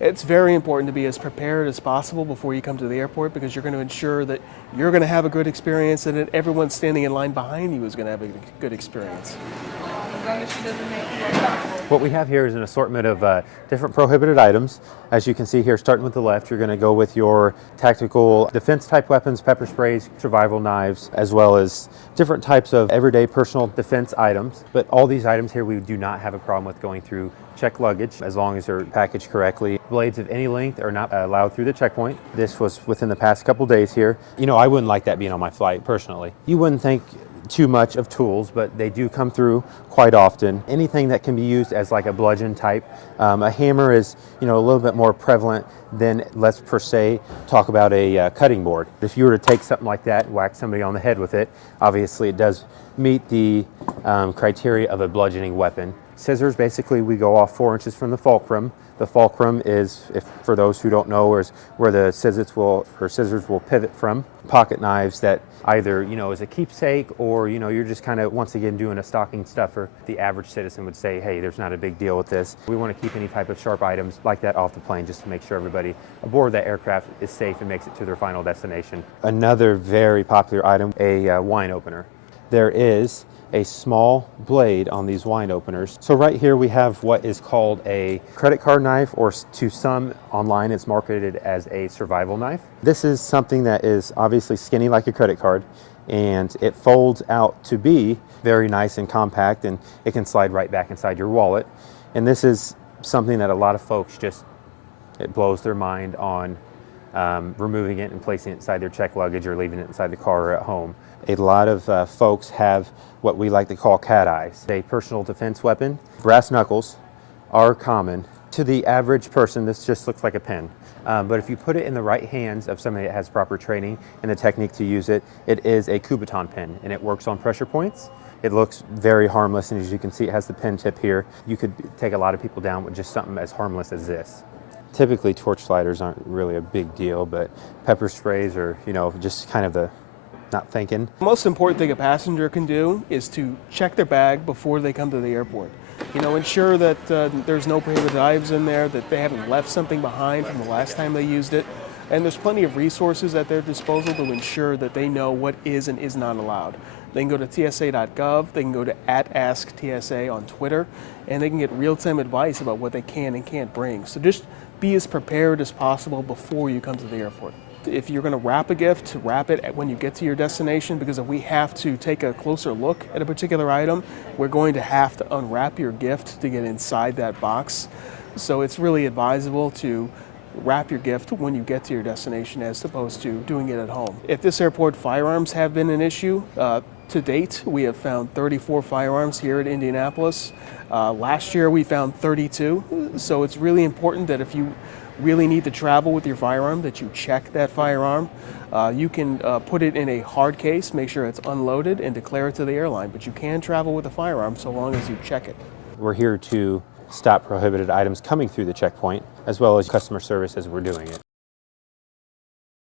It's very important to be as prepared as possible before you come to the airport, because you're going to ensure that you're going to have a good experience and that everyone standing in line behind you is going to have a good experience. As long as she doesn't make you uncomfortable. What we have here is an assortment of different prohibited items. As you can see here, starting with the left, you're going to go with your tactical defense type weapons, pepper sprays, survival knives, as well as different types of everyday personal defense items. But all these items here, we do not have a problem with going through checked luggage as long as they're packaged correctly. Blades of any length are not allowed through the checkpoint. This was within the past couple days here. You know, I wouldn't like that being on my flight personally. You wouldn't think too much of tools, but they do come through quite often. Anything that can be used as like a bludgeon type. A hammer is, you know, a little bit more prevalent than, let's per se talk about a cutting board. If you were to take something like that and whack somebody on the head with it, obviously it does meet the criteria of a bludgeoning weapon. Scissors, basically we go off 4 inches from the fulcrum. The fulcrum is, for those who don't know, is where the scissors will pivot from. Pocket knives that either, you know, is a keepsake, or, you know, you're just kind of, once again, doing a stocking stuffer. The average citizen would say, hey, there's not a big deal with this. We want to keep any type of sharp items like that off the plane just to make sure everybody aboard that aircraft is safe and makes it to their final destination. Another very popular item, a wine opener. There is a small blade on these wine openers. So right here we have what is called a credit card knife, or to some online it's marketed as a survival knife. This is something that is obviously skinny like a credit card, and it folds out to be very nice and compact, and it can slide right back inside your wallet. And this is something that a lot of folks just, it blows their mind on removing it and placing it inside their checked luggage or leaving it inside the car or at home. A lot of folks have what we like to call cat eyes, a personal defense weapon. Brass knuckles are common. To the average person, this just looks like a pen. But if you put it in the right hands of somebody that has proper training and the technique to use it, it is a Kubotan pen, and it works on pressure points. It looks very harmless, and as you can see, it has the pen tip here. You could take a lot of people down with just something as harmless as this. Typically, torch lighters aren't really a big deal, but pepper sprays are, you know, just kind of the not thinking. The most important thing a passenger can do is to check their bag before they come to the airport. You know, ensure that there's no prohibited items in there, that they haven't left something behind from the last time they used it. And there's plenty of resources at their disposal to ensure that they know what is and is not allowed. They can go to tsa.gov, they can go to @AskTSA on Twitter, and they can get real-time advice about what they can and can't bring. So just be as prepared as possible before you come to the airport. If you're going to wrap a gift, wrap it when you get to your destination, because if we have to take a closer look at a particular item, we're going to have to unwrap your gift to get inside that box. So it's really advisable to wrap your gift when you get to your destination as opposed to doing it at home. At this airport, firearms have been an issue. To date, we have found 34 firearms here at Indianapolis. Last year we found 32. So it's really important that if you really need to travel with your firearm, that you check that firearm. You can put it in a hard case, make sure it's unloaded, and declare it to the airline. But you can travel with a firearm so long as you check it. We're here to stop prohibited items coming through the checkpoint, as well as customer service as we're doing it.